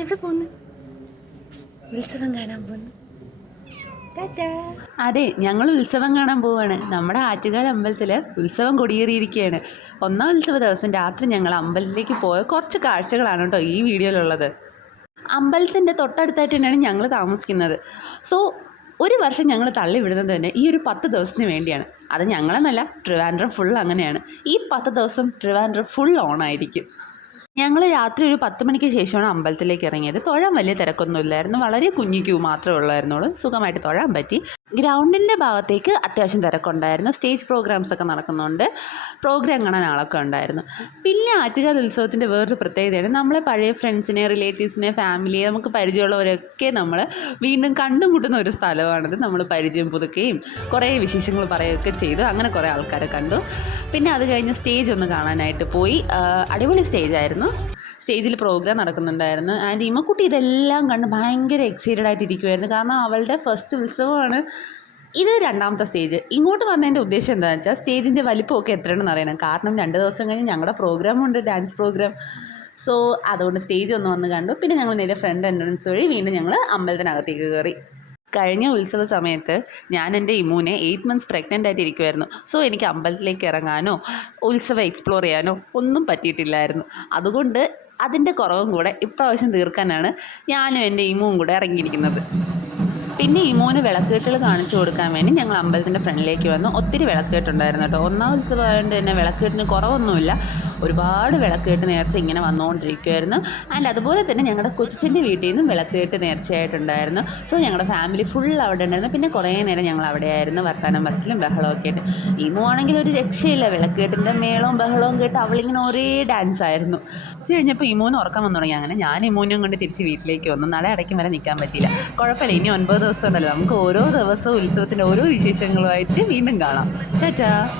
എവിടെ പോകുന്നു ഉത്സവം കാണാൻ ടാറ്റാ. അതെ ഞങ്ങൾ ഉത്സവം കാണാൻ പോവാണ്. നമ്മുടെ ആറ്റുകാൽ അമ്പലത്തിൽ ഉത്സവം കൊടിയേറിയിരിക്കുകയാണ് ഒന്നാം ഉത്സവ ദിവസം രാത്രി ഞങ്ങൾ അമ്പലത്തിലേക്ക് പോയ കുറച്ച് കാഴ്ചകളാണ് കേട്ടോ ഈ വീഡിയോയിലുള്ളത്. അമ്പലത്തിന്റെ തൊട്ടടുത്തായിട്ട് തന്നെയാണ് ഞങ്ങൾ താമസിക്കുന്നത്. സോ ഒരു വർഷം ഞങ്ങൾ തള്ളി വിടുന്നത് തന്നെ ഈ ഒരു പത്ത് ദിവസത്തിന് വേണ്ടിയാണ്. അത് ഞങ്ങളെന്നല്ല ട്രിവാൻഡ്രം ഫുൾ അങ്ങനെയാണ്. ഈ പത്ത് ദിവസം ട്രിവാൻഡ്രം ഫുൾ ഓണായിരിക്കും ഞങ്ങൾ രാത്രി ഒരു പത്ത് മണിക്ക് ശേഷമാണ് അമ്പലത്തിലേക്ക് ഇറങ്ങിയത്. തൊഴാൻ വലിയ തിരക്കൊന്നും ഇല്ലായിരുന്നു. വളരെ കുഞ്ഞു ക്യൂ മാത്രമേ ഉള്ളായിരുന്നുള്ളൂ. സുഖമായിട്ട് തൊഴാൻ പറ്റി. ഗ്രൗണ്ടിന്റെ ഭാഗത്തേക്ക് അത്യാവശ്യം തിരക്കുണ്ടായിരുന്നു. സ്റ്റേജ് പ്രോഗ്രാംസ് ഒക്കെ നടക്കുന്നുണ്ട്. പ്രോഗ്രാം കാണാൻ ആളൊക്കെ ഉണ്ടായിരുന്നു. പിന്നെ ആറ്റുകാൽ ഉത്സവത്തിന്റെ വേറൊരു പ്രത്യേകതയാണ്. നമ്മളെ പഴയ ഫ്രണ്ട്സിനെ റിലേറ്റീവ്സിനെ ഫാമിലിയെ നമുക്ക് പരിചയമുള്ളവരൊക്കെ നമ്മൾ വീണ്ടും കണ്ടുമുട്ടുന്ന ഒരു സ്ഥലമാണിത്. നമ്മൾ പരിചയം പുതുക്കുകയും കുറേ വിശേഷങ്ങൾ പറയുകയൊക്കെ ചെയ്തു. അങ്ങനെ കുറേ ആൾക്കാരെ കണ്ടു. പിന്നെ അത് കഴിഞ്ഞ് സ്റ്റേജ് ഒന്ന് കാണാനായിട്ട് പോയി. അടിപൊളി സ്റ്റേജ് ആയിരുന്നു സ്റ്റേജിൽ പ്രോഗ്രാം നടക്കുന്നുണ്ടായിരുന്നു. ആൻഡ് ഇമ്മക്കുട്ടി ഇതെല്ലാം കണ്ട് ഭയങ്കര എക്സൈറ്റഡ് ആയിട്ട് ഇരിക്കുമായിരുന്നു കാരണം അവളുടെ ഫസ്റ്റ് ഉത്സവമാണ് ഇത് രണ്ടാമത്തെ സ്റ്റേജ് ഇങ്ങോട്ട് വന്നതിന്റെ ഉദ്ദേശം എന്താണെന്ന് വെച്ചാൽ സ്റ്റേജിന്റെ വലിപ്പമൊക്കെ എത്രയാണെന്ന് അറിയണം. കാരണം രണ്ട് ദിവസം കഴിഞ്ഞ് ഞങ്ങളുടെ പ്രോഗ്രാം ഉണ്ട് ഡാൻസ് പ്രോഗ്രാം സോ അതുകൊണ്ട് സ്റ്റേജ് ഒന്ന് വന്ന് കണ്ടു. പിന്നെ ഞങ്ങൾ നേരെ ഫ്രണ്ട് എൻട്രൻസ് വഴി വീണ്ടും ഞങ്ങൾ അമ്പലത്തിനകത്തേക്ക് കയറി കഴിഞ്ഞ ഉത്സവ സമയത്ത് ഞാൻ എന്റെ ഇമൂനെ എയ്റ്റ് മന്ത്സ് പ്രഗ്നന്റ് ആയിട്ട് ഇരിക്കുമായിരുന്നു സോ എനിക്ക് അമ്പലത്തിലേക്ക് ഇറങ്ങാനോ ഉത്സവം എക്സ്പ്ലോർ ചെയ്യാനോ ഒന്നും പറ്റിയിട്ടില്ലായിരുന്നു. അതുകൊണ്ട് അതിന്റെ കുറവും കൂടെ ഇപ്രാവശ്യം തീർക്കാനാണ് ഞാനും എന്റെ ഇമുവും കൂടെ ഇറങ്ങിയിരിക്കുന്നത്. പിന്നെ ഇമൂന് വിളക്കേട്ടുകൾ കാണിച്ചു കൊടുക്കാൻ വേണ്ടി ഞങ്ങൾ അമ്പലത്തിന്റെ ഫ്രണ്ടിലേക്ക് വന്നു. ഒത്തിരി വിളക്കേട്ടുണ്ടായിരുന്നു കേട്ടോ. ഒന്നാം ഉത്സവമായതുകൊണ്ട് തന്നെ വിളക്കേട്ടിന് കുറവൊന്നുമില്ല. ഒരുപാട് വിളക്കേട്ട് നേർച്ച ഇങ്ങനെ വന്നുകൊണ്ടിരിക്കുമായിരുന്നു ആൻഡ് അതുപോലെ തന്നെ ഞങ്ങളുടെ കൊച്ചിന്റെ വീട്ടിൽ നിന്നും വിളക്കേട്ട് നേർച്ചയായിട്ടുണ്ടായിരുന്നു. സോ ഞങ്ങളുടെ ഫാമിലി ഫുൾ അവിടെ ഉണ്ടായിരുന്നു. പിന്നെ കുറേ നേരം ഞങ്ങൾ അവിടെയായിരുന്നു വർത്താനം പറച്ചിലും ബഹളമൊക്കെ ആയിട്ട്. ഇമു ആണെങ്കിൽ ഒരു രക്ഷയില്ല. വിളക്കേട്ടിന്റെ മേളവും ബഹളവും കേട്ട് അവളിങ്ങനെ ഒരേ ഡാൻസ് ആയിരുന്നു. ഉച്ച കഴിഞ്ഞപ്പോൾ ഇമൂന്ന് ഉറക്കം വന്നു തുടങ്ങി. അങ്ങനെ ഞാൻ ഇമൂനും കൊണ്ട് തിരിച്ച് വീട്ടിലേക്ക് വന്നു. നട അടയ്ക്കും വരെ നിൽക്കാൻ പറ്റിയില്ല. കുഴപ്പമില്ല. ഇനി ഒൻപത് ദിവസം ഉണ്ടല്ലോ നമുക്ക് ഓരോ ദിവസവും ഉത്സവത്തിന്റെ ഓരോ വിശേഷങ്ങളുമായിട്ട് വീണ്ടും കാണാം. ചാച്ചാ